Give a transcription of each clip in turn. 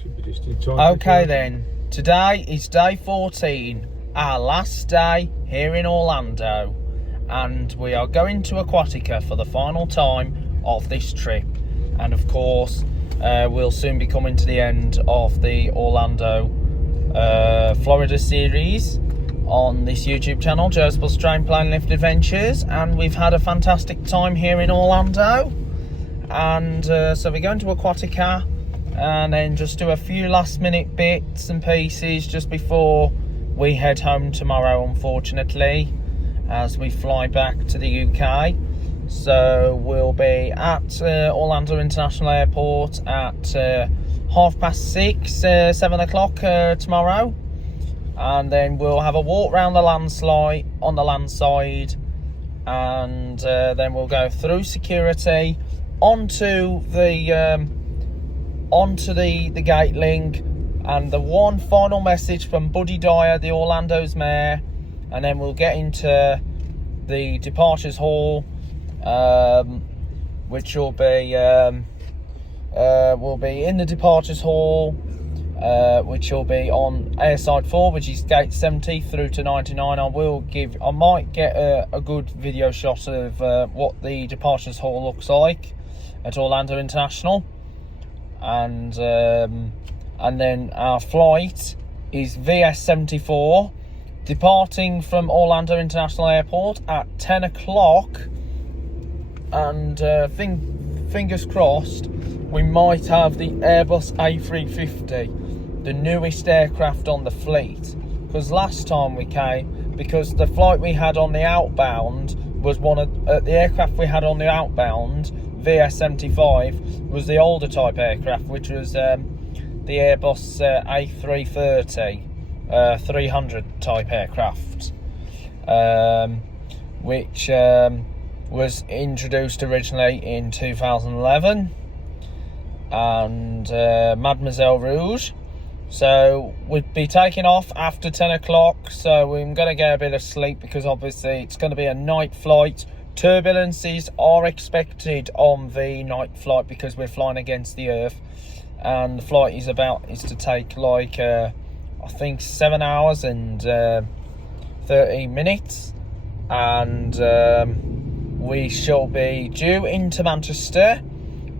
Should be just in time. Okay then, today is day 14, our last day here in Orlando, and we are going to Aquatica for the final time of this trip. And of course, we'll soon be coming to the end of the Orlando, Florida series on this YouTube channel, Joe's Plus Train Plane Lift Adventures, and we've had a fantastic time here in Orlando. And so we're going to Aquatica, and then just do a few last minute bits and pieces just before we head home tomorrow, unfortunately, as we fly back to the UK. So we'll be at Orlando International Airport at 6:30, 7 o'clock tomorrow, and then we'll have a walk around the landslide on the land side, and then we'll go through security onto the gate link, and the one final message from Buddy Dyer, the Orlando's mayor, and then we'll get into the departures hall, which will be we'll be in the departures hall, which will be on airside 4, which is gate 70 through to 99. I might get a good video shot of what the departures hall looks like at Orlando International. And then our flight is VS74, departing from Orlando International Airport at 10 o'clock, and fingers crossed we might have the Airbus A350, the newest aircraft on the fleet, because last time we came, because the flight we had on the outbound was the aircraft we had on the outbound, VS75, was the older type aircraft, which was the Airbus A330 300 type aircraft, which was introduced originally in 2011, and Mademoiselle Rouge. So we'd be taking off after 10 o'clock, so I'm going to get a bit of sleep, because obviously it's going to be a night flight. Turbulences are expected on the night flight because we're flying against the Earth, and the flight is to take like I think 7 hours and 30 minutes, and we shall be due into Manchester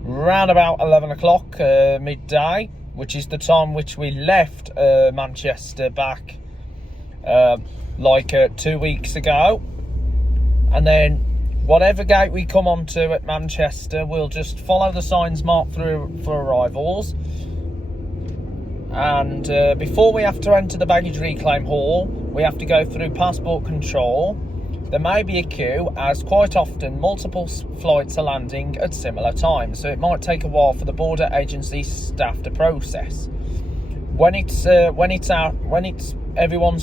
round about 11 o'clock midday, which is the time which we left Manchester back 2 weeks ago. And then whatever gate we come onto at Manchester, we'll just follow the signs marked through for arrivals. And before we have to enter the baggage reclaim hall, we have to go through passport control. There may be a queue, as quite often multiple flights are landing at similar times, so it might take a while for the border agency staff to process. When it's everyone's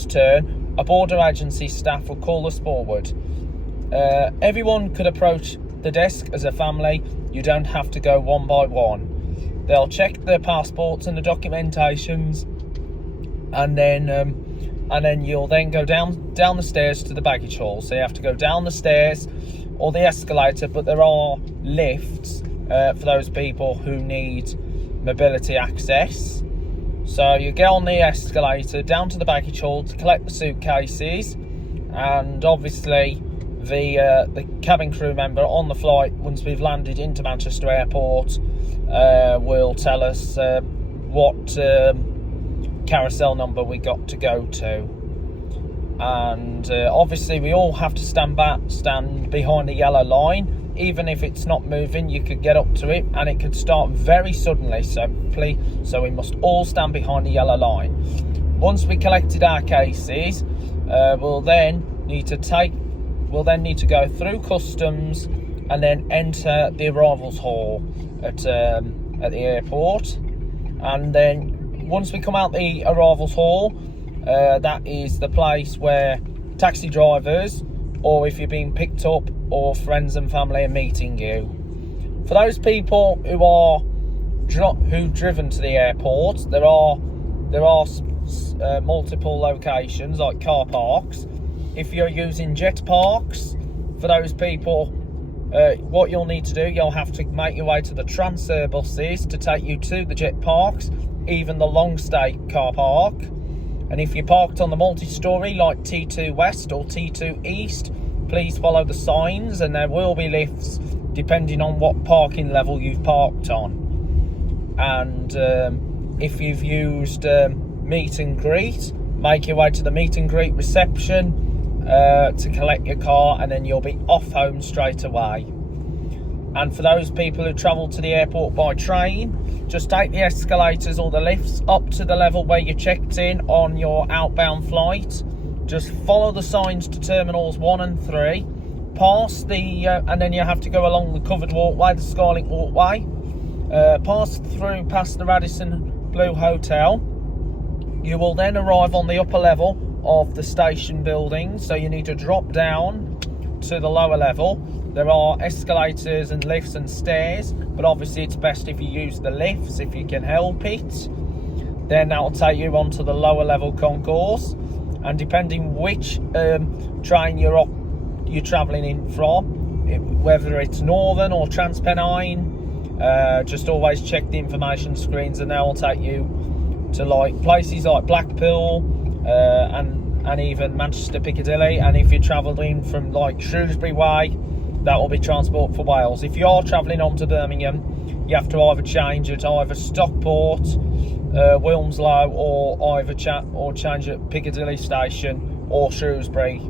turn, a border agency staff will call us forward. Everyone could approach the desk as a family. You don't have to go one by one. They'll check their passports and the documentations, and then you'll then go down the stairs to the baggage hall. So you have to go down the stairs or the escalator, but there are lifts for those people who need mobility access. So you get on the escalator down to the baggage hall to collect the suitcases, and obviously the cabin crew member on the flight, once we've landed into Manchester Airport, will tell us what carousel number we got to go to. And obviously we all have to stand behind the yellow line. Even if it's not moving, you could get up to it and it could start very suddenly, so we must all stand behind the yellow line. Once we collected our cases, we'll then need to go through customs and then enter the arrivals hall at the airport. And then once we come out the arrivals hall, that is the place where taxi drivers, or if you're being picked up, or friends and family are meeting you. For those people who've driven to the airport, there are multiple locations like car parks. If you're using jet parks, for those people what you'll need to do, you'll have to make your way to the transfer buses to take you to the jet parks, even the long stay car park. And if you're parked on the multi-storey like T2 West or T2 East, please follow the signs, and there will be lifts depending on what parking level you've parked on. And if you've used meet and greet, make your way to the meet and greet reception to collect your car, and then you'll be off home straight away. And for those people who travel to the airport by train, just take the escalators or the lifts up to the level where you checked in on your outbound flight. Just follow the signs to terminals 1 and 3, pass the and then you have to go along the covered walkway, the Scarlet walkway, pass through past the Radisson Blue Hotel. You will then arrive on the upper level of the station building, so you need to drop down to the lower level. There are escalators and lifts and stairs, but obviously it's best if you use the lifts if you can help it. Then that will take you onto the lower level concourse, and depending which train you're travelling in from, whether it's Northern or Transpennine, just always check the information screens, and that will take you to like places like Blackpool and even Manchester Piccadilly. And if you're travelling from like Shrewsbury way, that will be Transport for Wales. If you are travelling on to Birmingham, you have to either change at either Stockport, Wilmslow, or change at Piccadilly Station or Shrewsbury.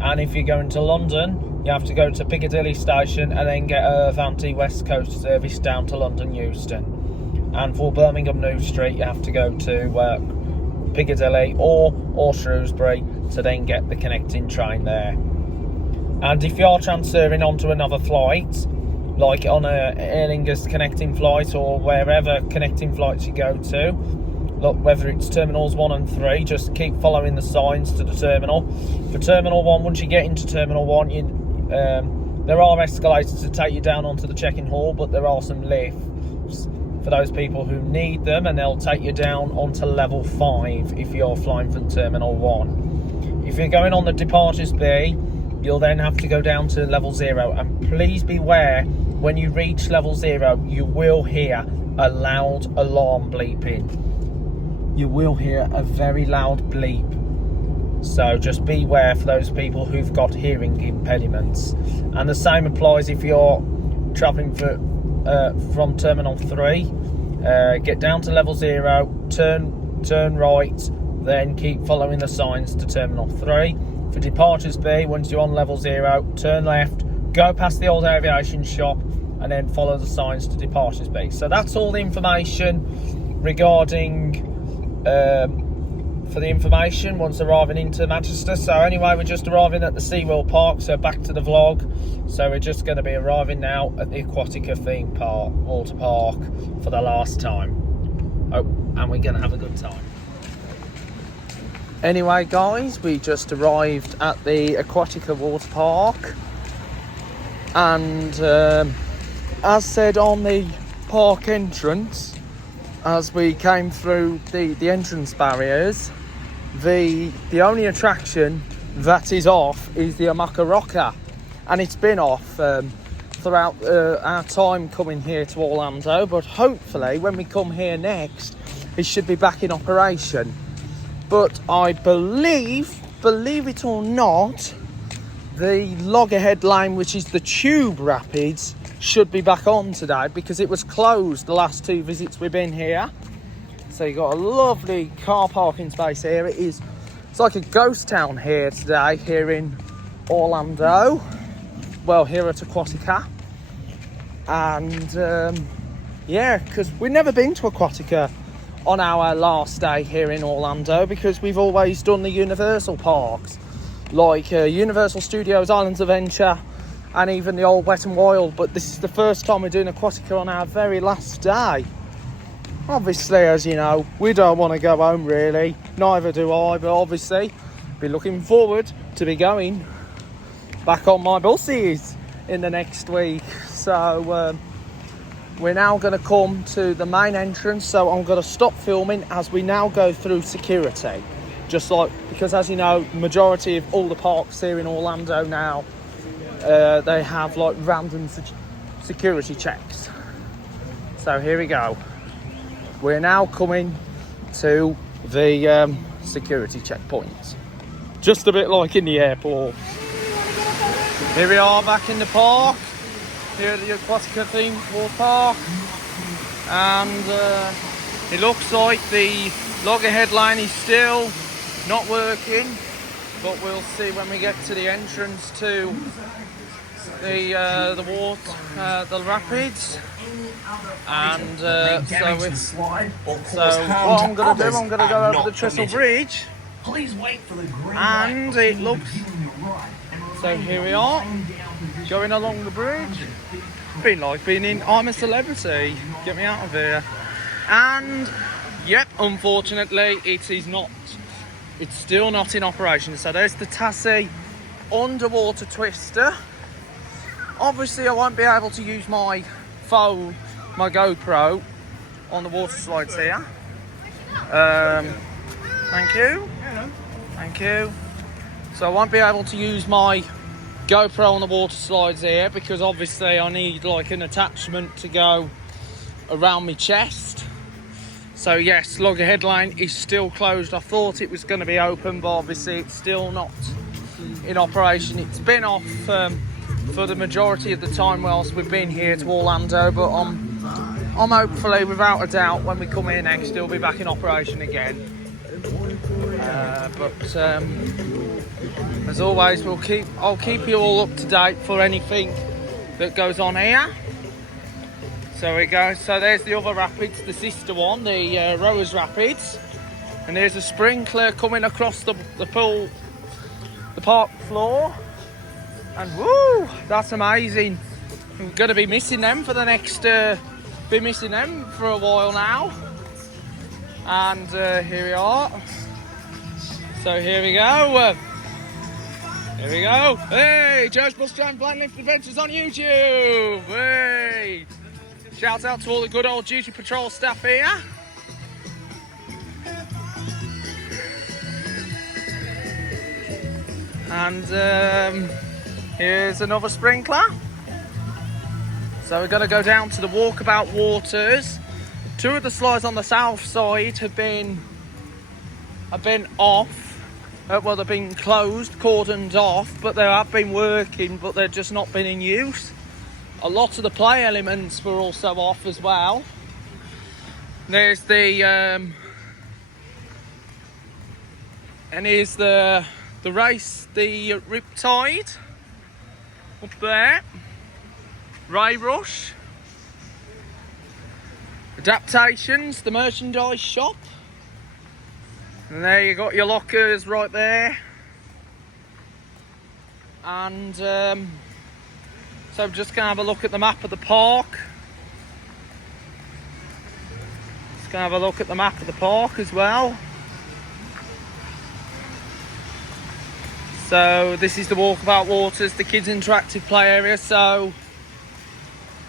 And if you're going to London, you have to go to Piccadilly Station and then get a Avanti West Coast service down to London Euston. And for Birmingham New Street, you have to go to Piccadilly or Shrewsbury to then get the connecting train there. And if you are transferring onto another flight, like on a Aer Lingus connecting flight or wherever connecting flights you go to, look, whether it's terminals 1 and 3, just keep following the signs to the terminal. For terminal 1, once you get into terminal 1, there are escalators to take you down onto the check-in hall, but there are some lifts for those people who need them, and they'll take you down onto level 5 if you're flying from terminal 1. If you're going on the departures bay, you'll then have to go down to level 0, and please beware, when you reach level 0, you will hear a loud alarm bleeping. You will hear a very loud bleep. So just beware for those people who've got hearing impediments. And the same applies if you're travelling from Terminal 3. Get down to level 0, turn right, then keep following the signs to Terminal 3. For departures B, once you're on level 0, turn left, go past the old aviation shop, and then follow the signs to departures B. So that's all the information regarding for the information once arriving into Manchester. So anyway, we're just arriving at the SeaWorld Park, so back to the vlog. So we're just going to be arriving now at the Aquatica theme park, water park, for the last time. Oh, and we're going to have a good time. Anyway guys, we just arrived at the Aquatica water park, and as said on the park entrance, as we came through the entrance barriers, the only attraction that is off is the Amaka Rocker, and it's been off throughout our time coming here to Orlando, but hopefully when we come here next it should be back in operation. But I believe it or not, the Loggerhead Lane, which is the Tube Rapids, should be back on today because it was closed the last 2 visits we've been here. So you've got a lovely car parking space here. It's like a ghost town here today, here in Orlando. Well, here at Aquatica. And yeah, because we've never been to Aquatica on our last day here in Orlando, because we've always done the Universal parks, like Universal Studios, Islands of Adventure, and even the old Wet and Wild. But this is the first time we're doing Aquatica on our very last day. Obviously, as you know, we don't want to go home really, neither do I, but obviously be looking forward to be going back on my buses in the next week. So we're now going to come to the main entrance, so I'm going to stop filming as we now go through security. Just like, because as you know, the majority of all the parks here in Orlando now they have like random security checks. So here we go. We're now coming to the security checkpoint. Just a bit like in the airport. Here we are back in the park. Here at the Aquatica theme water park. And it looks like the loggerhead line is still not working. But we'll see when we get to the entrance to the water, the rapids. And so what I'm going to do, I'm going to go over the Thistle Bridge. Please wait for the green and it looks, so here we are, going along the bridge. Been like being in I'm a Celebrity, get me out of here. And yep, unfortunately it is not, it's still not in operation. So there's the Tassie underwater twister. Obviously I won't be able to use my phone, my GoPro on the water slides here. Thank you. Thank you. So I won't be able to use my GoPro on the water slides here because obviously I need like an attachment to go around my chest. So yes, loggerhead line is still closed. I thought it was going to be open, but obviously it's still not in operation. It's been off for the majority of the time whilst we've been here to Orlando, but I'm hopefully, without a doubt, when we come here next, it'll be back in operation again. But as always, I'll keep you all up to date for anything that goes on here. So we go. So there's the other rapids, the sister one, the Rowers Rapids, and there's a sprinkler coming across the pool, the park floor, and woo, that's amazing. We're going to be missing them for the next. Been missing them for a while now, and here we are. So here we go. Here we go. Hey, Joe's Bus Jam Blind Lift Adventures on YouTube. Hey, shout out to all the good old duty patrol staff here. And here's another sprinkler. So we're going to go down to the walkabout waters. Two of the slides on the south side have been off. Well, they've been closed, cordoned off, but they have been working, but they've just not been in use. A lot of the play elements were also off as well. There's the and here's the race, the Riptide up there. Ray Rush, Adaptations, the merchandise shop, and there you got your lockers right there. And so I'm just gonna have a look at the map of the park. Just gonna have a look at the map of the park as well. So this is the Walkabout Waters, the kids interactive play area. So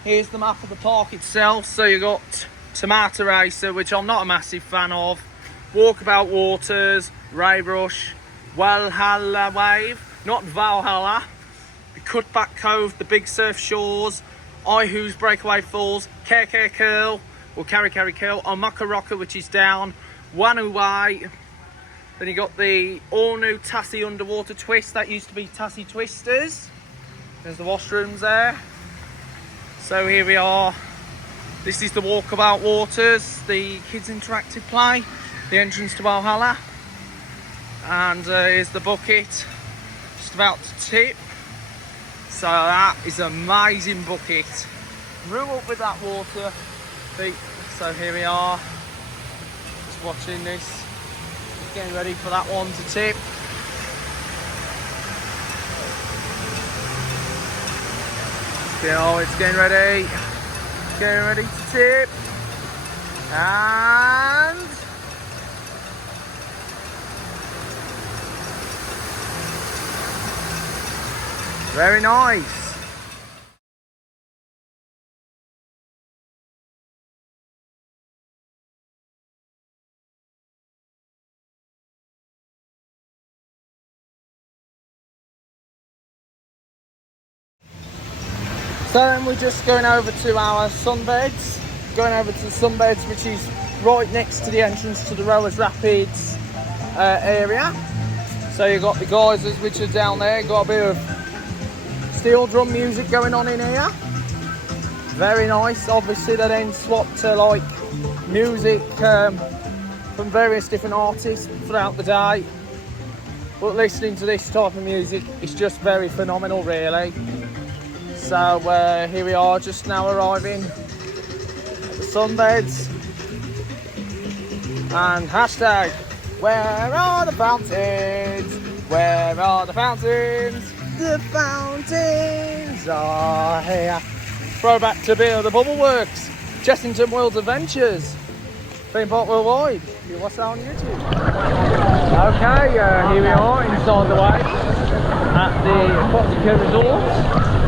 here's the map of the park itself. So you got Tomato Racer, which I'm not a massive fan of, Walkabout Waters, Ray Rush, Valhalla Wave, not Valhalla, the Cutback Cove, the Big Surf Shores, Iwho's Breakaway Falls, KK Curl, or Carry Curl, Omaka Rocker, which is down, Wanu Way. Then you got the all new Tassie Underwater Twist, that used to be Tassie Twisters. There's the washrooms there. So here we are. This is the Walkabout Waters, the kids interactive play, the entrance to Valhalla. And here's the bucket, just about to tip. So that is an amazing bucket. Grew up with that water. So here we are, just watching this, getting ready for that one to tip. Oh, it's getting ready to tip, and very nice. So then we're just going over to our sunbeds. Going over to the sunbeds, which is right next to the entrance to the Rowers Rapids area. So you've got the geysers which are down there, got a bit of steel drum music going on in here. Very nice. Obviously they then swap to like music from various different artists throughout the day. But listening to this type of music is just very phenomenal really. So here we are just now arriving at the sunbeds. And hashtag, where are the fountains? Where are the fountains? The fountains are here. Throwback to Beer the Bubble Works, Chessington World Adventures, Theme Park Worldwide. You watch that on YouTube. Okay, here we are inside the waves at the Aquatica Resort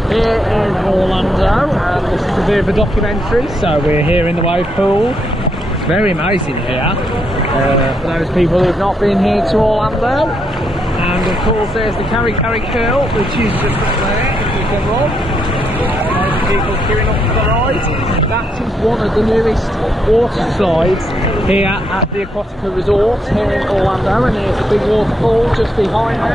here in Orlando. And this is a bit of a documentary, so we're here in the wave pool. It's very amazing here for those people who've not been here to Orlando. And of course there's the Carry Curl, which is just up there, if you can roll. People queuing up for the ride. That is one of the newest water slides here at the Aquatica Resort here in Orlando, and there's a big waterfall just behind me.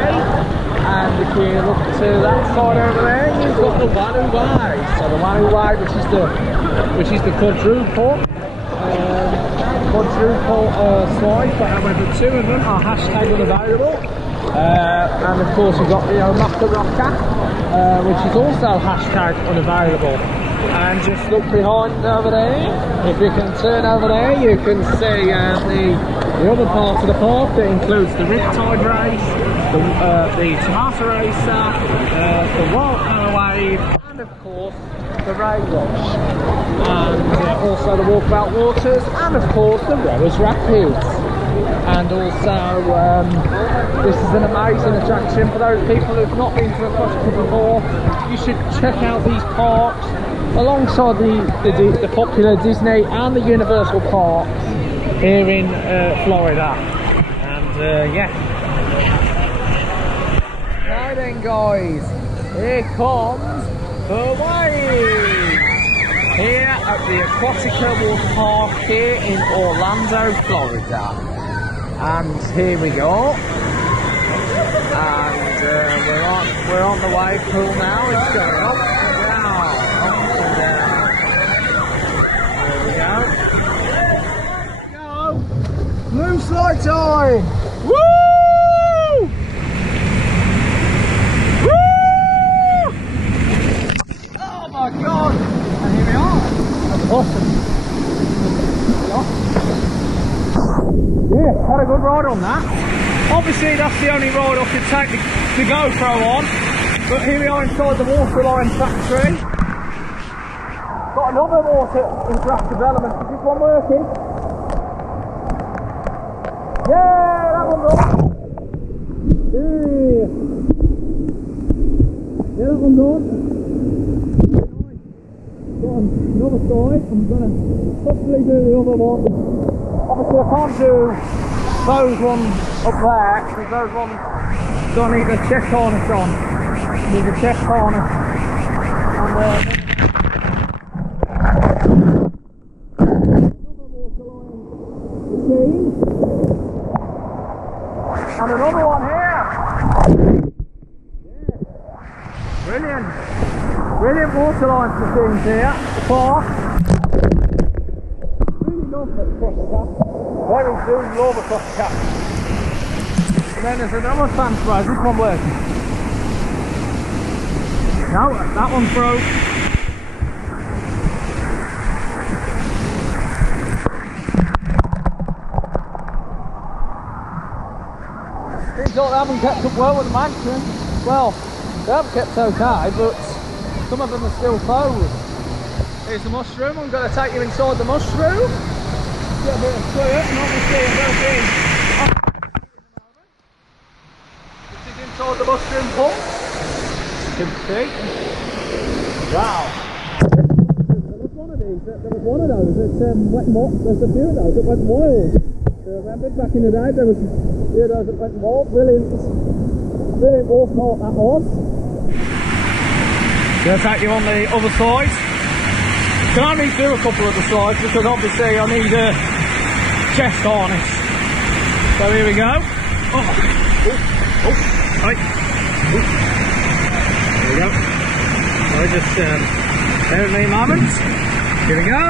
And if you look to that side over there, you've got the Wanu Way. So the Wanu Way, which is the quadruple slide, but however two of them are hashtag unavailable. And of course we've got the Omaka Rocker, which is also hashtag unavailable. And just look behind over there, if you can turn over there, you can see the other part of the park that includes the Riptide Race, the Tomato Racer, the Wild Power Wave, and of course the Ray Rush, and also the Walkabout Waters, and of course the Rowers Rapids. And also this is an amazing attraction for those people who've not been to Aquatica before. You should check out these parks alongside the popular Disney and the Universal parks here in Florida. And yeah. Now then guys, here comes the waves here at the Aquatica Water Park here in Orlando, Florida. And here we go. And we're on the wave pool now. It's going up and down, up and down. There we go. Blue slide time. Woo! Woo! Oh my god! And here we are. That's awesome. Yeah, had a good ride on that. Obviously that's the only ride I could take the GoPro on, but here we are inside the Waterline factory. Got another water interactive element. Is this one working? Yeah, that one's on. Yeah, that one's on. Got another side. I'm going to possibly do the other one. Obviously I can't do those ones up there because those ones don't need a chest harness on. Need a chest harness. And another one here. Yeah. Brilliant. Brilliant waterline machines here at the park. Really love Aquatica. Very do love Aquatica. And then there's another fan surprise. This one working. No, that one's broke. Seems like they haven't kept up well with the mansion. Well, they have kept okay, but some of them are still closed. Here's the mushroom. I'm going to take you inside the mushroom. Get a bit of fluid, and obviously I'm going to be this is inside the mushroom pump. You can see. Wow. There was one of these. There was one of those that went wild. There's a few of those that went wild. I remember back in the day there was a few of those that went wild. Brilliant. Brilliant water park that was. Gonna take you on the other side. Can only do a couple of the slides because obviously I need a chest harness. So here we go. Right. There we go. So just bear with me a moment. Here we go.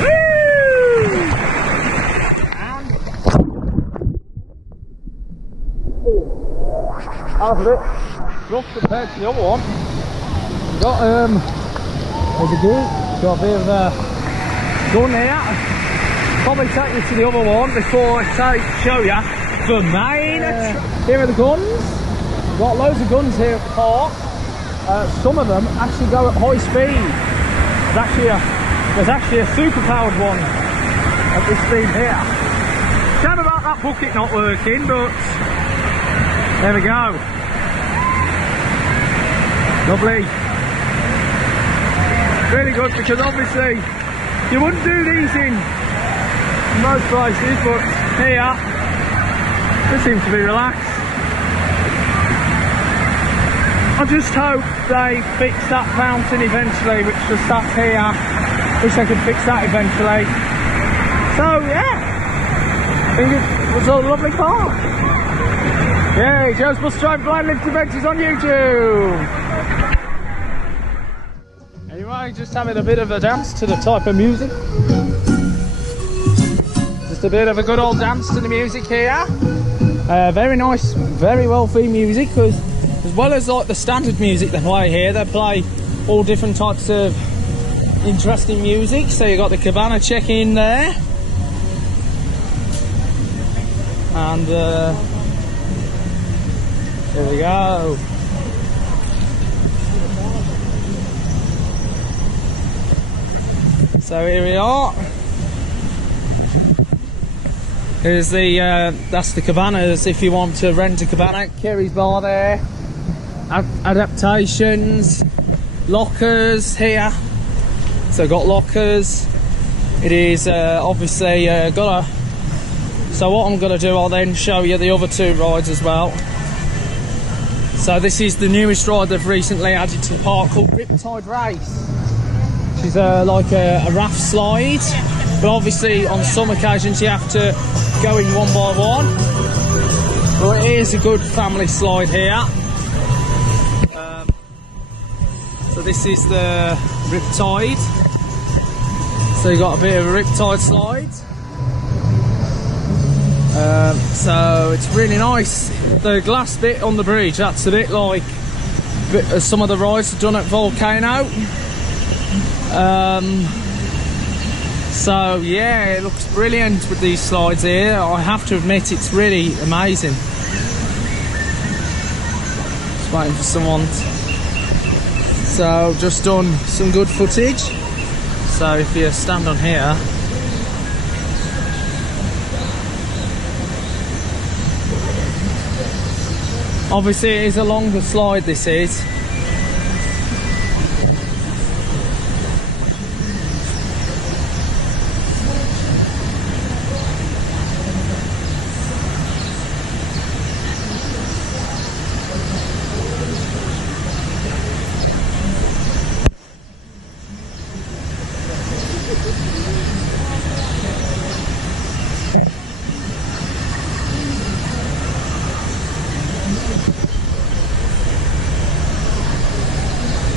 Woo! And that was a bit rough compared to the other one. Got there's a gate. Got a bit of a gun here. Probably take you to the other one before I show you the main. Here are the guns. Got loads of guns here at the park. Some of them actually go at high speed. There's actually a super powered one at this speed here. Sad about that bucket not working, but there we go. Lovely. Really good, because obviously you wouldn't do these in most places, but here they seem to be relaxed. I just hope they fix that fountain eventually, which just sat here. Wish they could fix that eventually. So yeah, I think it was a lovely park. Yay, Joe's Bus Drive Blind Lift Adventures on YouTube. Anyway, just having a bit of a dance to the type of music. Just a bit of a good old dance to the music here. Very nice, very well themed music, because as well as like the standard music they play here, they play all different types of interesting music. So you got the cabana check-in there, and here we go. So here we are. Here's the that's the cabanas if you want to rent a cabana. Kerry's bar there. Adaptations, lockers here. So got lockers. It is obviously got a. So what I'm gonna do, I'll then show you the other two rides as well. So this is the newest ride they've recently added to the park, called Riptide Race. Which is like a raft slide, but obviously on some occasions you have to go in one by one. But it is a good family slide here. So this is the Riptide. So you got a bit of a Riptide slide. So it's really nice. The glass bit on the bridge, that's a bit like some of the rides done at Volcano. So yeah, it looks brilliant with these slides here. I have to admit, it's really amazing. Just waiting for someone. So just done some good footage. So if you stand on here, obviously it is a longer slide, this is.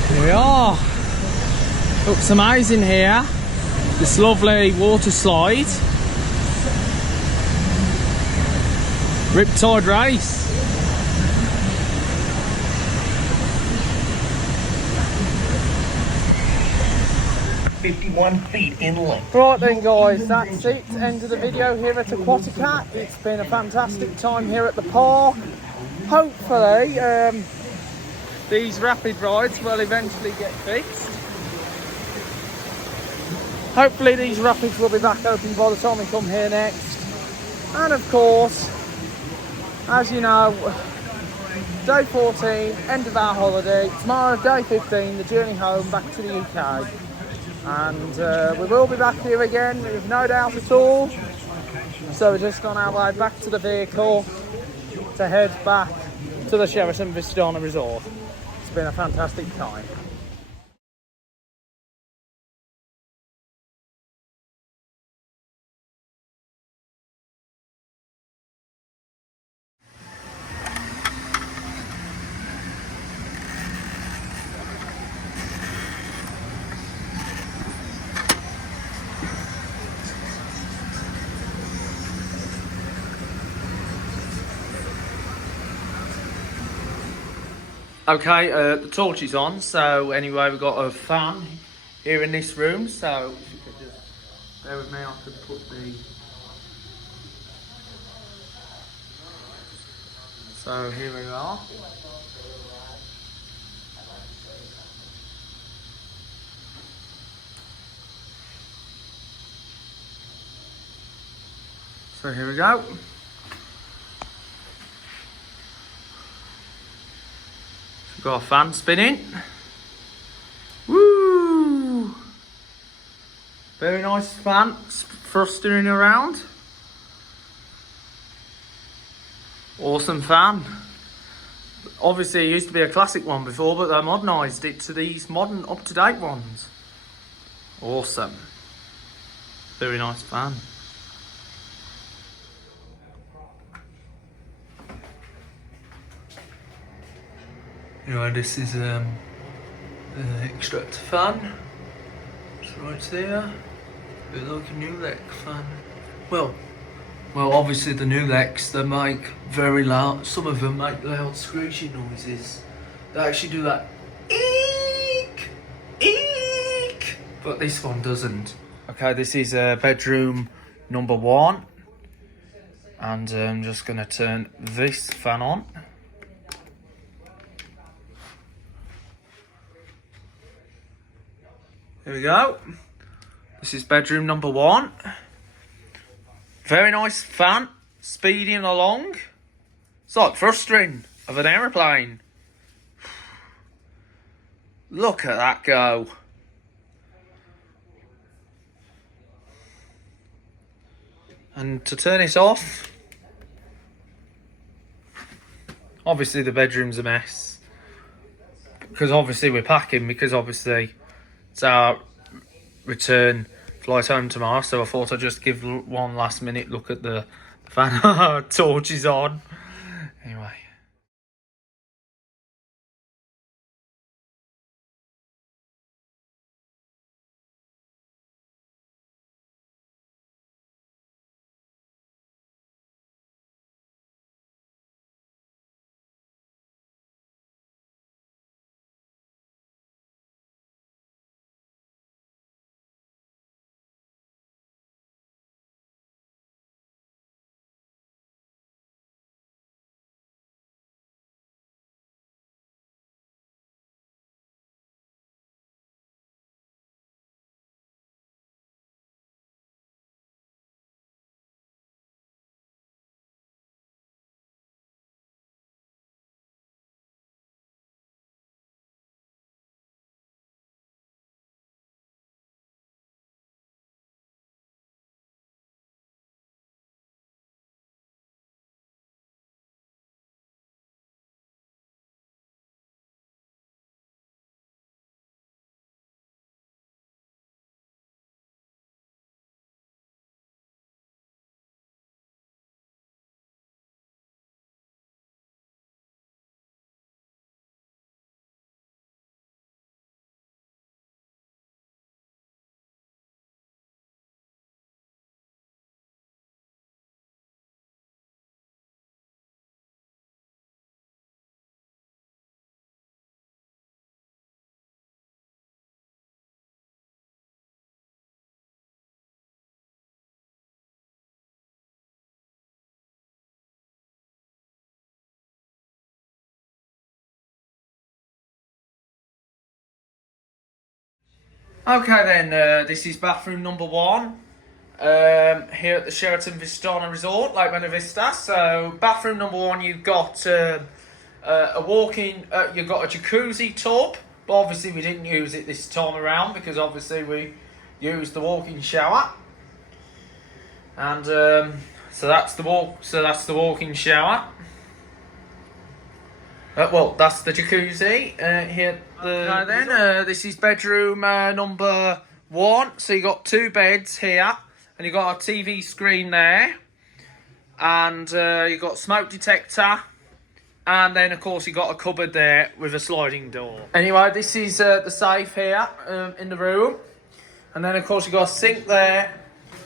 Here we are. Looks amazing here. This lovely water slide. Riptide Race. feet in length. Right then guys, that's it. End of the video here at Aquatica. It's been a fantastic time here at the park. Hopefully these rapid rides will eventually get fixed. Hopefully these rapids will be back open by the time we come here next. And of course, as you know, day 14, end of our holiday. Tomorrow, day 15, the journey home back to the UK. And we will be back here again, with no doubt at all. So we're just on our way back to the vehicle to head back to the Sheraton Vistana Resort. It's been a fantastic time. Okay, the torch is on, so anyway, we've got a fan here in this room, so if you could just bear with me, I could put the... So here we are. So here we go. We've got a fan spinning. Woo! Very nice fan thrusting around. Awesome fan. Obviously it used to be a classic one before, but they modernised it to these modern up-to-date ones. Awesome. Very nice fan. Anyway, this is the extractor fan. It's right there. Bit like a new Lex fan. Well, obviously the new Lex, they make very loud. Some of them make loud screeching noises. They actually do that eek, eek, but this one doesn't. Okay, this is bedroom number 1, and I'm just gonna turn this fan on. Here we go. This is bedroom number 1. Very nice fan, speeding along. It's like thrusting of an aeroplane. Look at that go. And to turn it off, obviously the bedroom's a mess. Because obviously we're packing, because obviously it's our return flight home tomorrow, so I thought I'd just give one last minute look at the fan. Torch is on. Anyway. Okay then, this is bathroom number 1 here at the Sheraton Vistana Resort, Lake Buena Vista. So bathroom number 1, you've got a walk-in, you've got a jacuzzi tub, but obviously we didn't use it this time around because obviously we used the walk-in shower. And so that's the walk-in shower. Well, that's the jacuzzi. Here, this is bedroom number 1. So you got 2 beds here, and you got a TV screen there, and you got smoke detector, and then of course you got a cupboard there with a sliding door. Anyway, this is the safe here in the room, and then of course you got a sink there,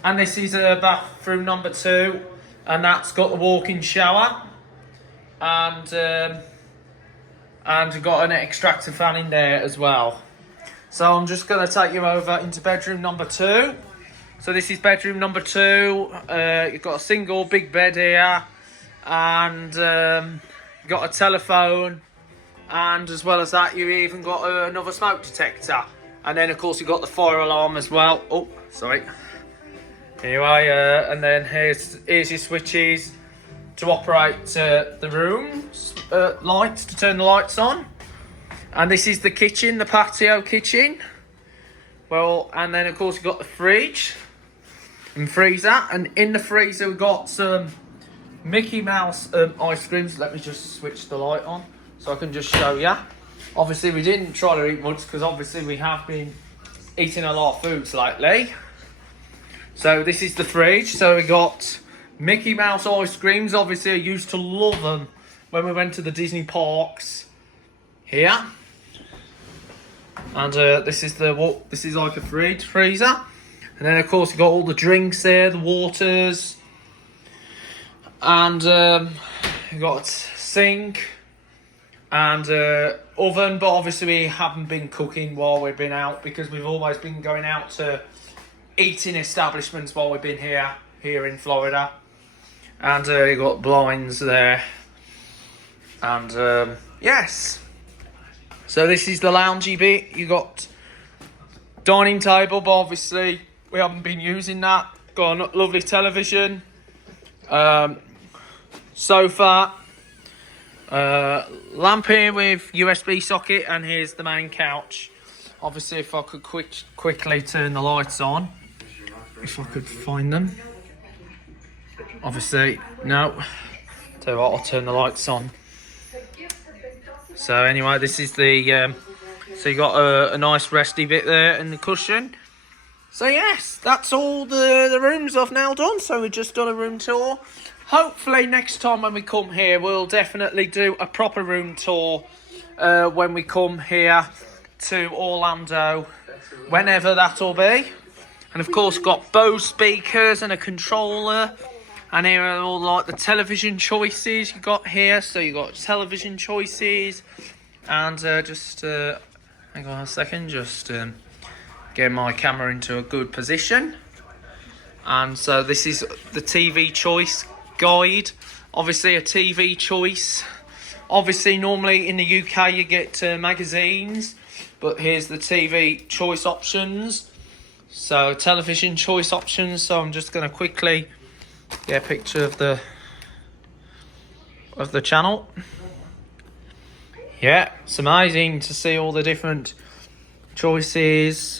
and this is bathroom number 2, and that's got the walk-in shower, and you've got an extractor fan in there as well. So I'm just going to take you over into bedroom number 2. So this is bedroom number 2. You've got a single big bed here, and you've got a telephone, and as well as that you even got another smoke detector, and then of course you've got the fire alarm as well. Oh, sorry. Anyway, and then here's your switches to operate the room lights, to turn the lights on. And this is the kitchen, the patio kitchen. Well, and then of course you've got the fridge and freezer, and in the freezer we've got some Mickey Mouse ice creams. Let me just switch the light on so I can just show you. Obviously we didn't try to eat much because obviously we have been eating a lot of foods lately. So this is the fridge. So we got Mickey Mouse ice creams. Obviously I used to love them when we went to the Disney parks here. And this is like a freezer. And then of course you got all the drinks there, the waters, and you got a sink and oven. But obviously we haven't been cooking while we've been out because we've always been going out to eating establishments while we've been here in Florida. And you got blinds there, and yes. So this is the loungy bit. You got dining table, but obviously we haven't been using that. Got a lovely television, sofa, lamp here with USB socket, and here's the main couch. Obviously, if I could quickly turn the lights on, if I could find them. Obviously, no. Tell you what, I'll turn the lights on. So anyway, this is the so you got a nice resty bit there and the cushion. So yes, that's all the rooms I've now done. So we've just done a room tour. Hopefully next time when we come here, we'll definitely do a proper room tour when we come here to Orlando, whenever that'll be. And of course got Bose speakers and a controller. And here are all like the television choices you got here. So you got television choices, and just hang on a second, just get my camera into a good position. And so this is the TV choice guide. Obviously a TV choice. Obviously normally in the UK you get magazines, but here's the TV choice options. So television choice options. So I'm just going to quickly get a picture of the channel. Yeah, it's amazing to see all the different choices.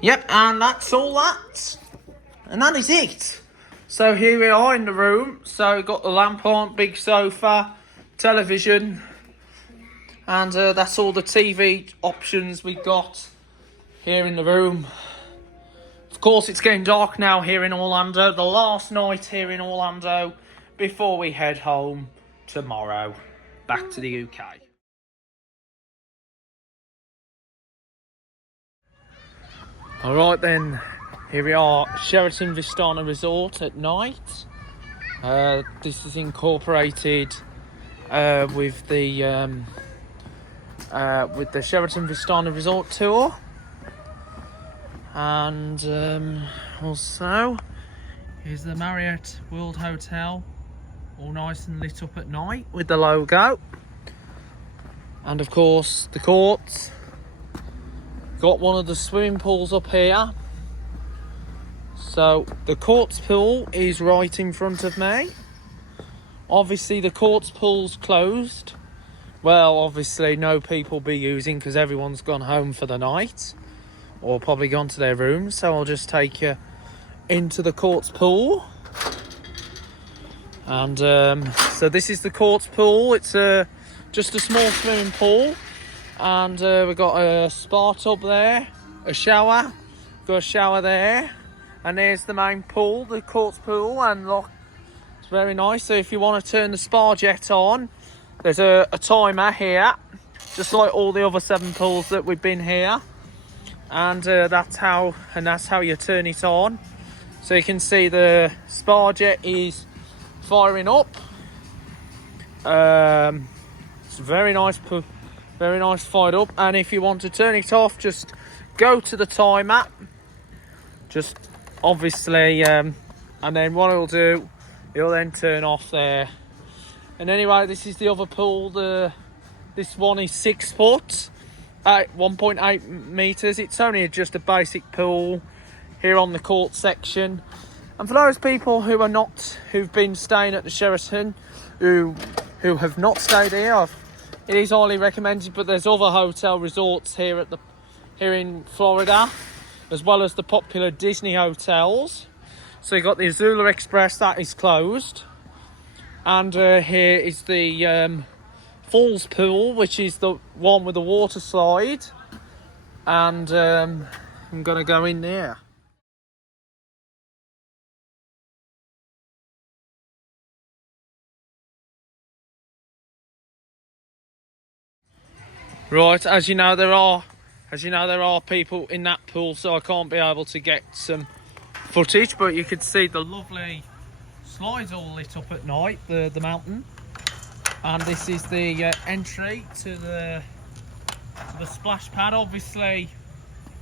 Yep, and that's all that. And that is it. So here we are in the room. So we've got the lamp on, big sofa, television. And that's all the TV options we got here in the room. Of course, it's getting dark now here in Orlando. The last night here in Orlando before we head home tomorrow back to the UK. Alright then, here we are, Sheraton Vistana Resort at night. This is incorporated with the Sheraton Vistana Resort tour, and also here's the Marriott World Hotel, all nice and lit up at night with the logo, and of course the courts. Got one of the swimming pools up here. So the courts pool is right in front of me. Obviously the courts pool's closed. Well, obviously no people be using because everyone's gone home for the night or probably gone to their rooms. So I'll just take you into the quartz pool. And so this is the quartz pool. It's just a small swimming pool, and we've got a spa tub there, a shower, got a shower there, and there's the main pool, the quartz pool. And look, it's very nice. So if you want to turn the spa jet on, there's a timer here, just like all the other 7 pools that we've been here, and that's how you turn it on. So you can see the spa jet is firing up. It's very nice fired up. And if you want to turn it off, just go to the timer, just obviously, and then what it'll do, it'll then turn off there. And anyway, this is the other pool. This one is 6 foot at 1.8 meters. It's only just a basic pool here on the court section. And for those people who've been staying at the Sheraton, who have not stayed here, it is highly recommended. But there's other hotel resorts here in Florida, as well as the popular Disney hotels. So you got the Azula Express, that is closed, and here is the Falls pool, which is the one with the water slide, and I'm gonna go in there. Right, as you know there are people in that pool, so I can't be able to get some footage, but you could see the lovely slides all lit up at night, the mountain. And this is the entry to the splash pad. Obviously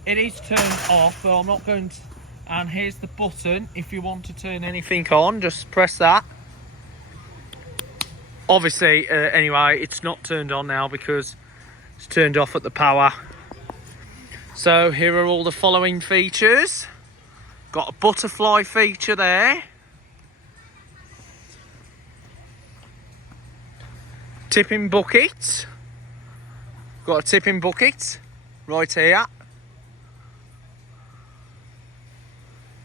it is turned off, but I'm not going to. And here's the button. If you want to turn anything on, just press that. Obviously, anyway, it's not turned on now because it's turned off at the power. So here are all the following features. Got a butterfly feature there. Tipping bucket. Got a tipping bucket right here.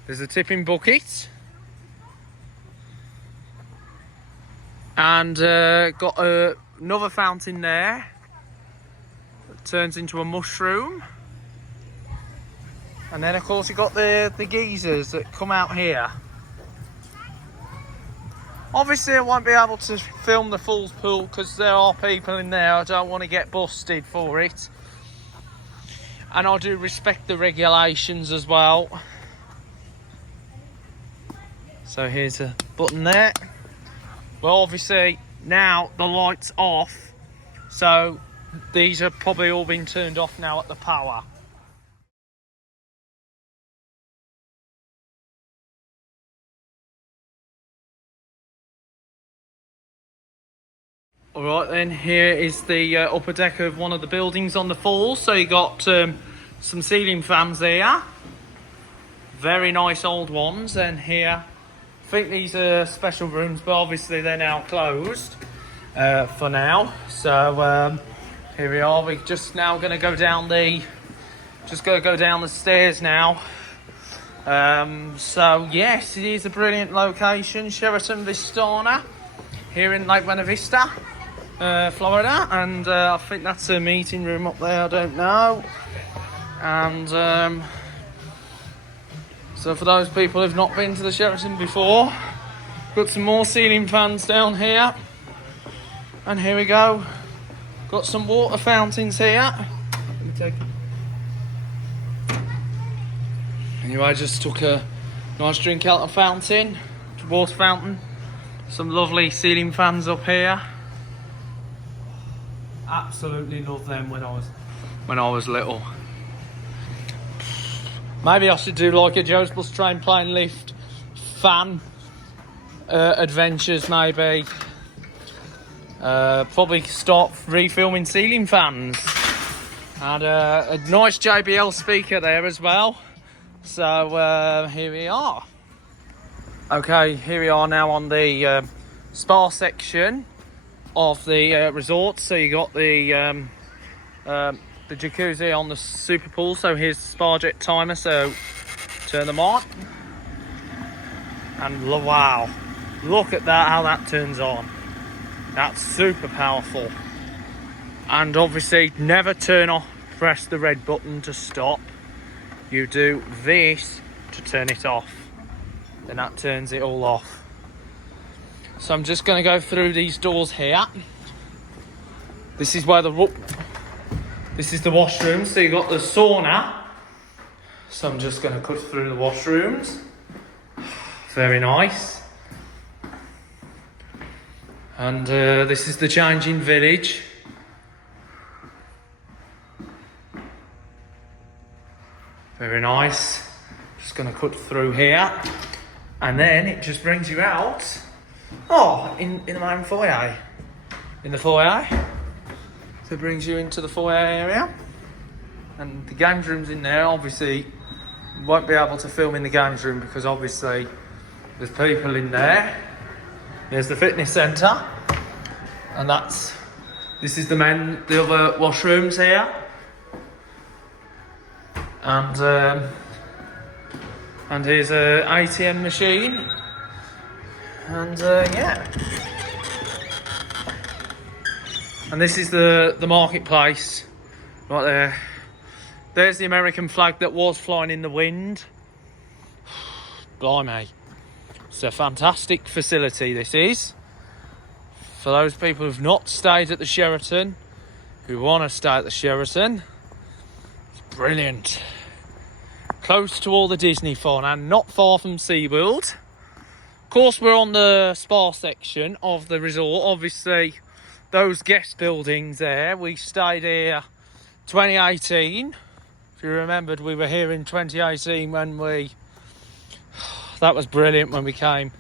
There's a tipping bucket. And got another fountain there. It turns into a mushroom. And then of course you've got the geysers that come out here. Obviously I won't be able to film the Falls pool because there are people in there. I don't want to get busted for it. And I do respect the regulations as well. So here's a button there. Well, obviously now the light's off, so these have probably all been turned off now at the power. Alright then, here is the upper deck of one of the buildings on the Falls. So you got some ceiling fans there. Very nice old ones. And here, I think these are special rooms, but obviously they're now closed for now. So here we are. We're just now going to go down the stairs now. So yes, it is a brilliant location, Sheraton Vistana, here in Lake Buena Vista, Florida, and I think that's a meeting room up there. I don't know. And so for those people who've not been to the Sheraton before, got some more ceiling fans down here, and here we go. Got some water fountains here. Let me take. Anyway, I just took a nice drink out of the fountain, water fountain. Some lovely ceiling fans up here. Absolutely loved them when I was little. Maybe I should do like a Joe's Bus Train Plane Lift fan adventures, maybe. Probably start refilming ceiling fans. And a nice JBL speaker there as well. So here we are. Okay, here we are now on the spa section of the resort. So you got the jacuzzi on the super pool. So here's the spa jet timer, so turn them on. And wow, look at that, how that turns on. That's super powerful. And obviously never turn off, press the red button to stop. You do this to turn it off. Then that turns it all off. So I'm just going to go through these doors here. This is where this is the washroom. So you've got the sauna. So I'm just going to cut through the washrooms. Very nice. And this is the changing village. Very nice. Just going to cut through here. And then it just brings you out. Oh, in the main foyer. In the foyer. So it brings you into the foyer area. And the games room's in there. Obviously, you won't be able to film in the games room because obviously there's people in there. There's the fitness centre. And this is the other washrooms here. And here's a ATM machine. And yeah. And this is the marketplace right there. There's the American flag that was flying in the wind. Blimey. It's a fantastic facility, this is. For those people who've not stayed at the Sheraton, who want to stay at the Sheraton, it's brilliant. Close to all the Disney fun and not far from SeaWorld. Of course, we're on the spa section of the resort. Obviously, those guest buildings there, we stayed here 2018. If you remembered, we were here in 2018 when that was brilliant when we came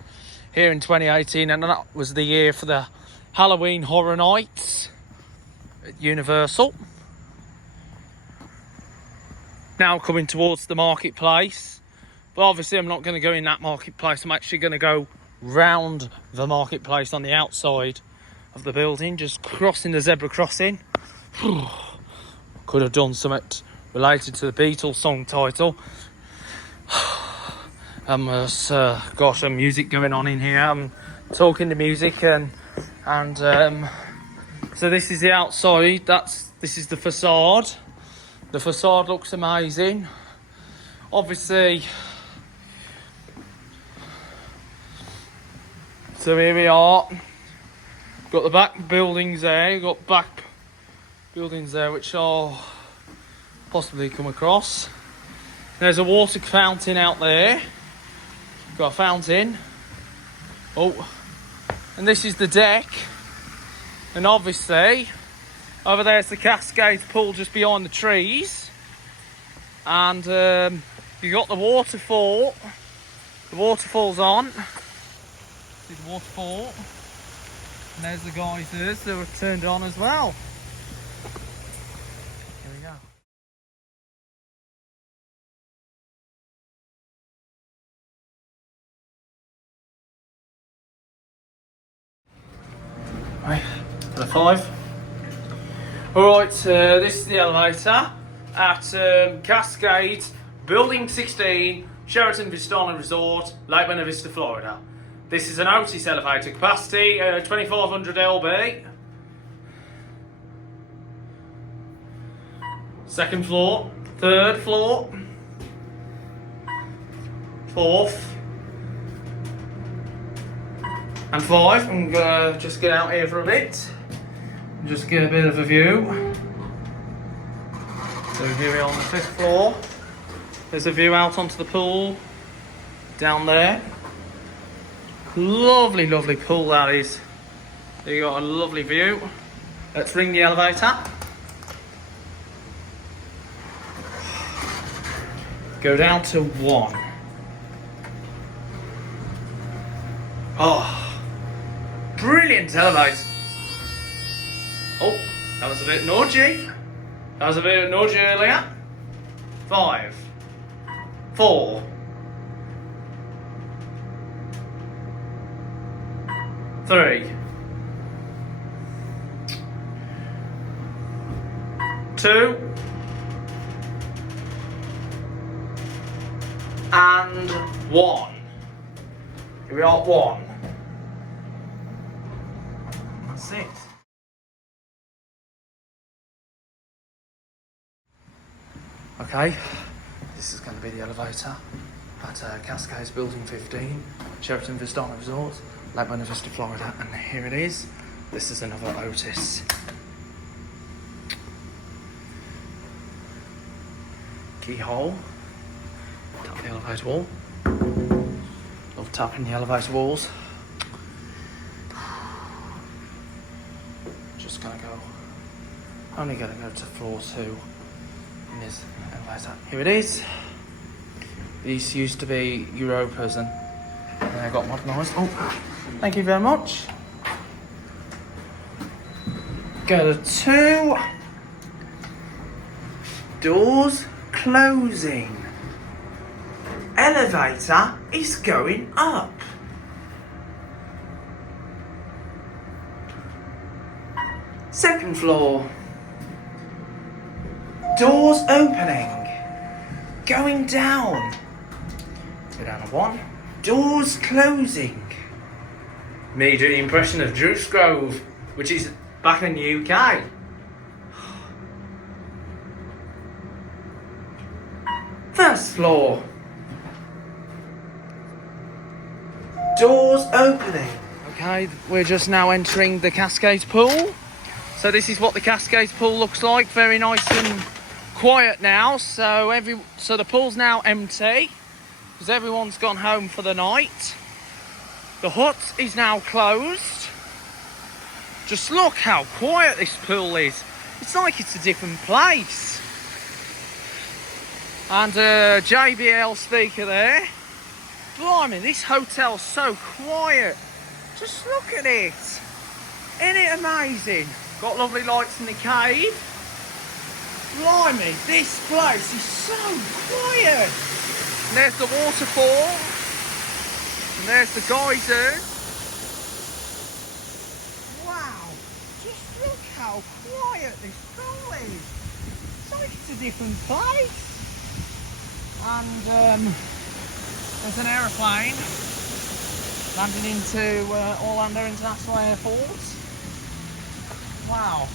here in 2018, and that was the year for the Halloween Horror Nights at Universal. Now coming towards the marketplace. But obviously I'm not going to go in that marketplace. I'm actually going to go round the marketplace on the outside of the building, just crossing the zebra crossing. Could have done something related to the Beatles song title. There's got some music going on in here. I'm talking to music and so this is the outside. This is the facade. The facade looks amazing. Obviously, so here we are. Got the back buildings there. You've got back buildings there which I'll possibly come across. There's a water fountain out there. Got a fountain. Oh, and this is the deck. And obviously, over there's the Cascades pool just behind the trees. And you got the waterfall. The waterfall's on. See the waterfall. And there's the geysers that were turned on as well. Here we go. Right, for the 5. Alright, this is the elevator at Cascades, Building 16, Sheraton Vistana Resort, Lake Buena Vista, Florida. This is an Otis elevator, capacity 2500 lb. Second floor, third floor, fourth, and 5. I'm gonna just get out here for a bit and just get a bit of a view. So here we are on the 5th floor. There's a view out onto the pool down there. Lovely, lovely pool that is. There you got a lovely view. Let's ring the elevator. Go down to 1. Oh, brilliant elevator. Oh, that was a bit naughty. That was a bit naughty earlier. 5, 4, 3, 2, and 1. Here we are, 1. That's it. Okay, this is going to be the elevator at Cascades Building 15, Sheraton Vistana Resort, Lake Buena Vista, Florida, and here it is. This is another Otis. Keyhole. Tap the elevator wall. Love tapping the elevator walls. Just gonna go. Only gonna go to floor 2 in this elevator. Here it is. These used to be Europas and they got modernised. Oh, thank you very much. Go to 2. Doors closing. Elevator is going up. Second floor. Doors opening. Going down. Go down to 1. Doors closing. Me doing the impression of Drew Grove, which is back in the UK. First floor. Doors opening. Okay, we're just now entering the Cascades pool. So this is what the Cascades pool looks like. Very nice and quiet now. So the pool's now empty because everyone's gone home for the night. The hut is now closed. Just look how quiet this pool is. It's like it's a different place. And a JBL speaker there. Blimey, this hotel's so quiet. Just look at it. Isn't it amazing? Got lovely lights in the cave. Blimey, this place is so quiet. And there's the waterfall. And there's the geyser. Wow, just look how quiet this pool is. It's like it's a different place. And there's an aeroplane landing into Orlando International Airport. Wow.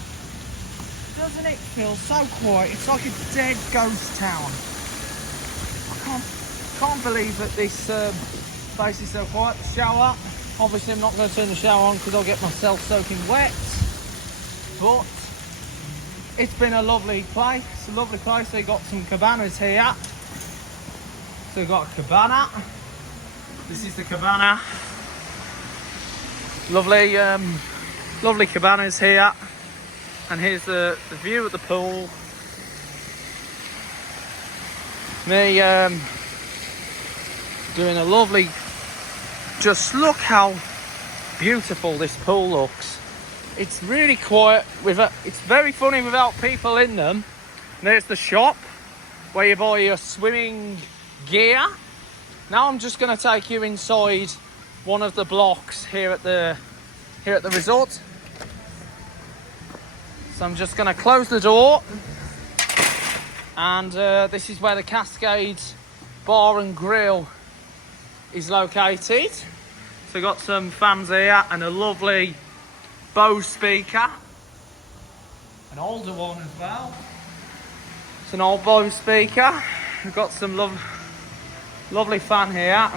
Doesn't it feel so quiet? It's like a dead ghost town. I can't believe that this place is so quiet. The shower. Obviously I'm not going to turn the shower on because I'll get myself soaking wet. But it's been a lovely place. It's a lovely place. They got some cabanas here. So we've got a cabana. This is the cabana. Lovely, lovely cabanas here. And here's the view of the pool. Me doing a lovely. Just look how beautiful this pool looks. It's really quiet. It's very funny without people in them. And there's the shop where you buy your swimming gear. Now I'm just going to take you inside one of the blocks here at the resort. So I'm just going to close the door, and this is where the Cascades Bar and Grill is located. So we've got some fans here and a lovely Bose speaker, an older one as well. It's an old Bose speaker. We've got some lovely fan here,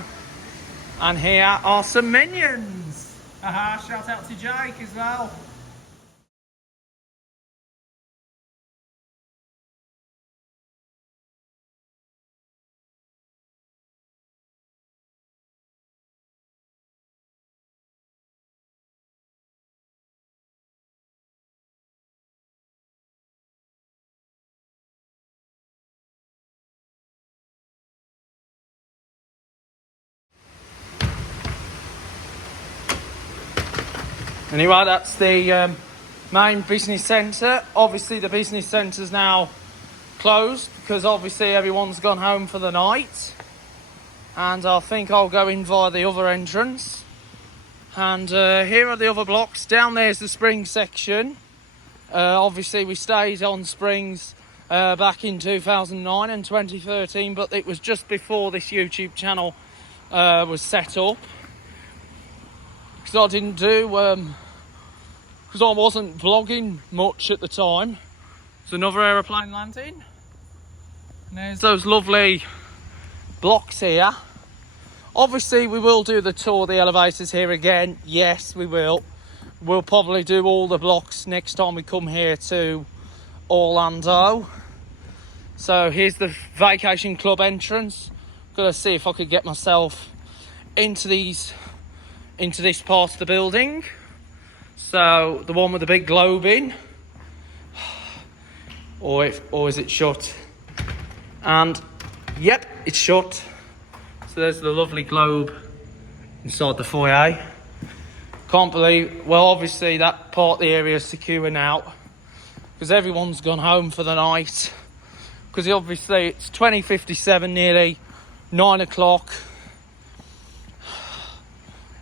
and here are some minions. Shout out to Jake as well. Anyway, that's the main business centre. Obviously the business centre's now closed because obviously everyone's gone home for the night. And I think I'll go in via the other entrance. And here are the other blocks. Down there's the Springs section. Obviously we stayed on Springs back in 2009 and 2013, but it was just before this YouTube channel was set up. because I didn't do, because I wasn't vlogging much at the time. There's another aeroplane landing. And there's those lovely blocks here. Obviously we will do the tour of the elevators here again. Yes, we will. We'll probably do all the blocks next time we come here to Orlando. So here's the vacation club entrance. Gotta see if I could get myself into this part of the building. So the one with the big globe in, or is it shut? And yep, it's shut. So there's the lovely globe inside the foyer. Can't believe, well, obviously that part of the area is secure now because everyone's gone home for the night. Because obviously it's 20:57, nearly 9 o'clock.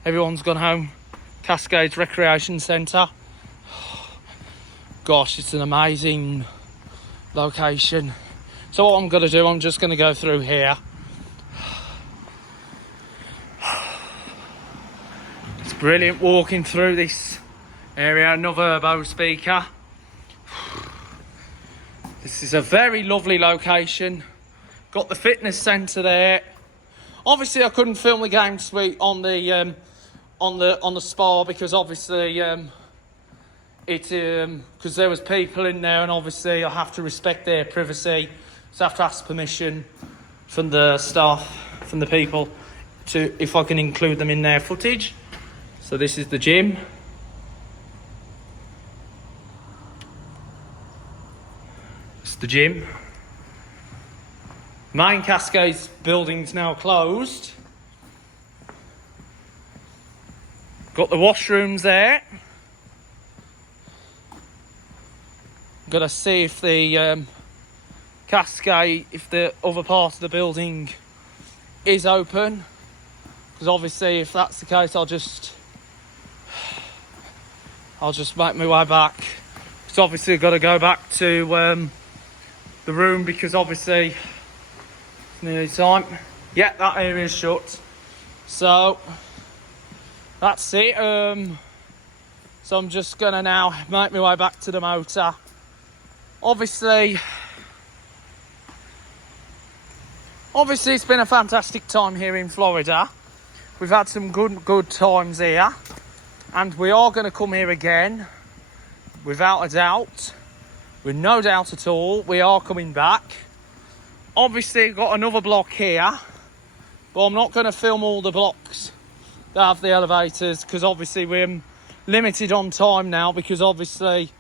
Everyone's gone home. Cascades Recreation Centre. Gosh, it's an amazing location. So what I'm going to do, I'm just going to go through here. It's brilliant walking through this area. Another Bose speaker. This is a very lovely location. Got the fitness centre there. Obviously, I couldn't film the game suite on the spa because obviously because there was people in there, and obviously I have to respect their privacy, so I have to ask permission from the staff, from the people, to if I can include them in their footage. So this is the gym. It's the gym. Main Cascades building's now closed. Got the washrooms there. Got to see if the Cascade, if the other part of the building is open. Because obviously, if that's the case, I'll just make my way back. Because obviously, I've got to go back to the room because obviously it's nearly time. Yeah, that area is shut. So that's it. So I'm just gonna now make my way back to the motor. Obviously it's been a fantastic time here in Florida. We've had some good times here, and we are going to come here again, without a doubt, with no doubt at all. We are coming back. Obviously, got another block here, but I'm not going to film all the blocks that have the elevators because obviously we're limited on time now. Because obviously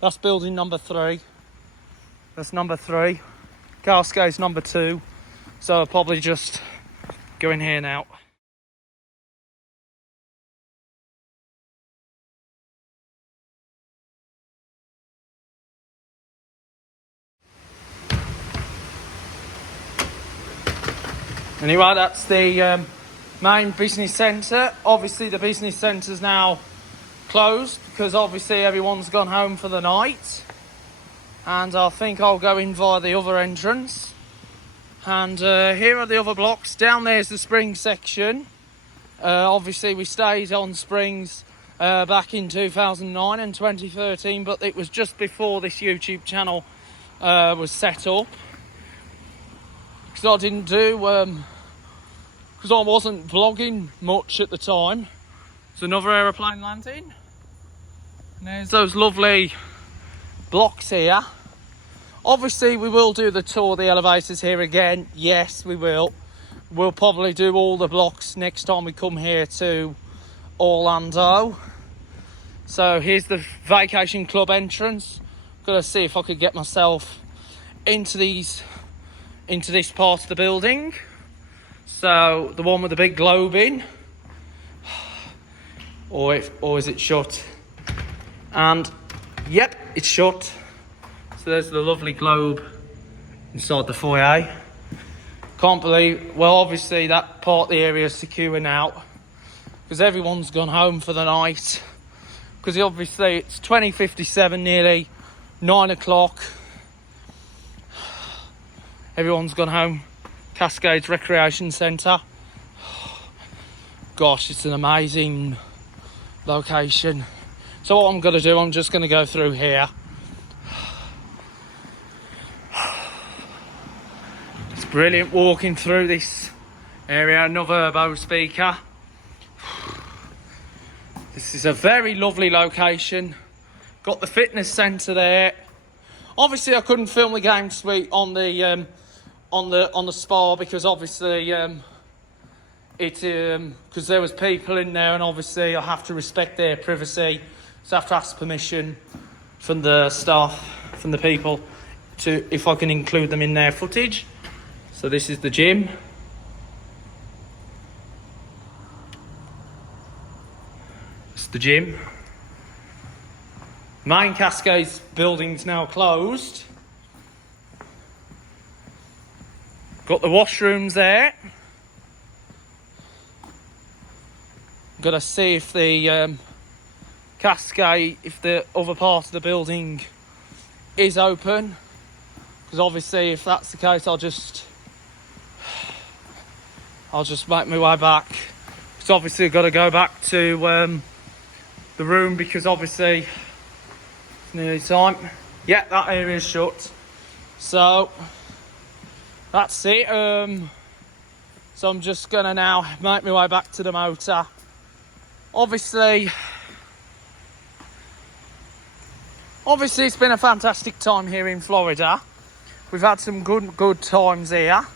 that's building number 3. That's number 3. Cascades number 2. So I'll probably just go in here now. Anyway, that's the main business centre. Obviously the business centre's now closed because obviously everyone's gone home for the night. And I think I'll go in via the other entrance. And here are the other blocks. Down there's the Springs section. Obviously we stayed on Springs back in 2009 and 2013, but it was just before this YouTube channel was set up. Because I didn't do, because I wasn't vlogging much at the time. There's another aeroplane landing. And there's those lovely blocks here. Obviously we will do the tour of the elevators here again. Yes, we will. We'll probably do all the blocks next time we come here to Orlando. So here's the vacation club entrance. Gotta see if I could get myself into this part of the building. So the one with the big globe in, or is it shut? And yep, it's shut. So there's the lovely globe inside the foyer. Can't believe, well, obviously that part of the area is secure now because everyone's gone home for the night. Because obviously it's 20:57, nearly 9 o'clock. Everyone's gone home. Cascades Recreation Centre. gosh, it's an amazing location. So what I'm going to do, I'm just going to go through here. It's brilliant walking through this area. Another Bo speaker. This is a very lovely location. Got the fitness centre there. Obviously, I couldn't film the game suite on the spa because obviously because there was people in there, and obviously I have to respect their privacy, so I have to ask permission from the staff, from the people, to if I can include them in their footage. So this is the gym. It's the gym. Main Cascades building's now closed. Got the washrooms there. Got to see if the Cascade, if the other part of the building is open. Because obviously, if that's the case, I'll just make my way back. Because obviously, I've got to go back to the room because obviously it's nearly time. Yeah, that area is shut. So that's it. So I'm just gonna now make my way back to the motor. Obviously it's been a fantastic time here in Florida. We've had some good times here,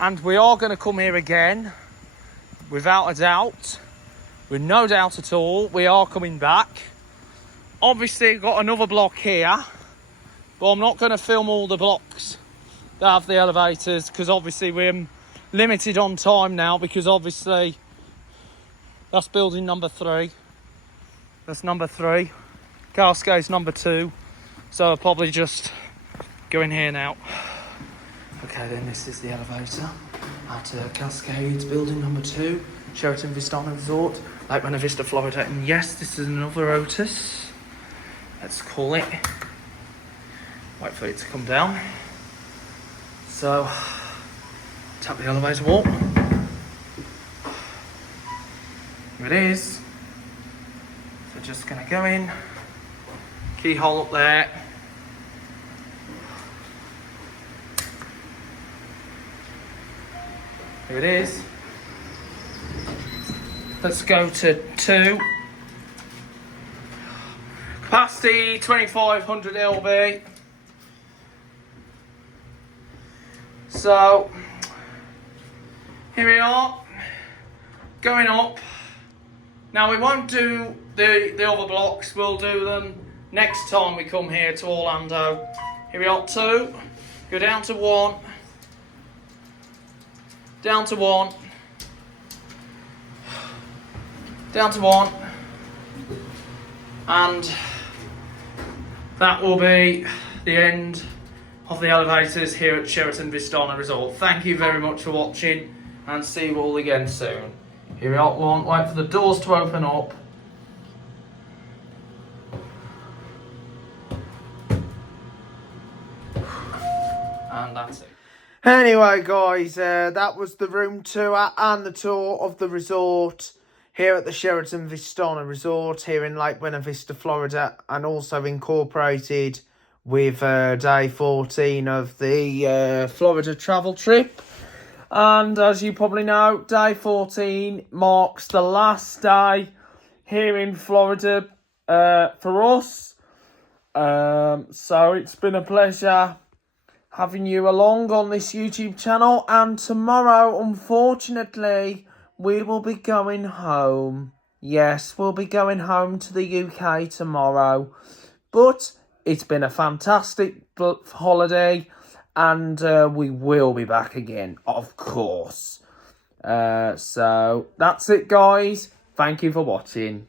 and we are going to come here again, without a doubt. With no doubt at all, we are coming back. Obviously, got another block here, but I'm not going to film all the blocks that have the elevators because obviously we're limited on time now, because obviously that's building number 3. That's number 3. Cascade's number 2. So I'll probably just go in here now. Okay, then this is the elevator at Cascades building number 2, Sheraton Vistana Resort, Lake Buena Vista, Florida. And yes, this is another Otis. Let's call it. Wait for it to come down. So, tap the elevator wall. Here it is. So just gonna go in. Keyhole up there. Here it is. Let's go to 2. Capacity 2500 lb. So here we are, going up. Now we won't do the other blocks, we'll do them next time we come here to Orlando. Here we are, 2, go down to 1, down to 1, down to 1, and that will be the end of the elevators here at Sheraton Vistana Resort. Thank you very much for watching, and see you all again soon. Here we are, 1, wait for the doors to open up. And that's it. Anyway guys, that was the room tour and the tour of the resort here at the Sheraton Vistana Resort here in Lake Buena Vista, Florida, and also incorporated with day 14 of the Florida travel trip. And as you probably know, day 14 marks the last day here in Florida for us. So it's been a pleasure having you along on this YouTube channel, and tomorrow, unfortunately, we will be going home. Yes, we'll be going home to the UK tomorrow. But it's been a fantastic holiday, and we will be back again, of course. So that's it, guys. Thank you for watching.